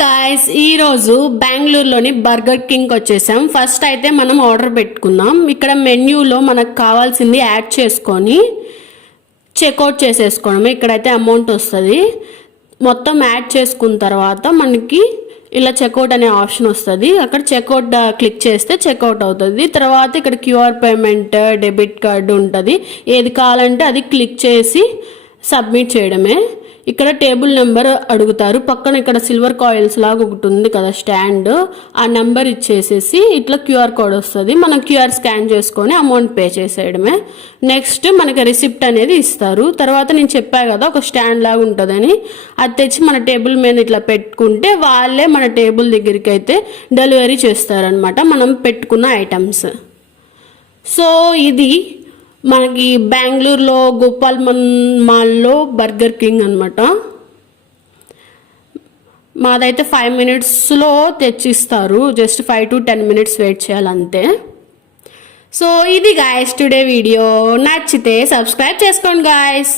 Guys, ఈరోజు బెంగళూరులోని burger king వచ్చేసాం. ఫస్ట్ అయితే మనం ఆర్డర్ పెట్టుకుందాం. ఇక్కడ మెన్యూలో మనకు కావాల్సింది యాడ్ చేసుకొని చెక్అవుట్ చేసేసుకోవడమే. ఇక్కడైతే అమౌంట్ వస్తుంది. మొత్తం యాడ్ చేసుకున్న తర్వాత మనకి ఇలా చెక్అవుట్ అనే ఆప్షన్ వస్తుంది. అక్కడ చెక్అవుట్ క్లిక్ చేస్తే చెక్అవుట్ అవుతుంది. తర్వాత ఇక్కడ క్యూఆర్ పేమెంట్, డెబిట్ కార్డు ఉంటుంది. ఏది కావాలంటే అది క్లిక్ చేసి సబ్మిట్ చేయడమే. ఇక్కడ టేబుల్ నెంబర్ అడుగుతారు. పక్కన ఇక్కడ సిల్వర్ కాయిల్స్ లాగా ఒకటి ఉంది కదా స్టాండ్, ఆ నెంబర్ ఇచ్చేసేసి ఇట్లా క్యూఆర్ కోడ్ వస్తుంది. మనం క్యూఆర్ స్కాన్ చేసుకొని అమౌంట్ పే చేసేయడమే. నెక్స్ట్ మనకి రిసిప్ట్ అనేది ఇస్తారు. తర్వాత నేను చెప్పా కదా ఒక స్టాండ్ లాగా ఉంటుందని, అది తెచ్చి మన టేబుల్ మీద ఇట్లా పెట్టుకుంటే వాళ్ళే మన టేబుల్ దగ్గరికి అయితే డెలివరీ చేస్తారనమాట మనం పెట్టుకున్న ఐటమ్స్. సో ఇది మనకి బెంగళూరులో గోపాల్ మాల్లో బర్గర్ కింగ్ అనమాట. మాదైతే 5 minutesలో తెచ్చిస్తారు. జస్ట్ 5 to 10 minutes వెయిట్ చేయాలంతే. సో ఇది గాయస్ టుడే వీడియో. నచ్చితే సబ్స్క్రైబ్ చేసుకోండి గాయస్.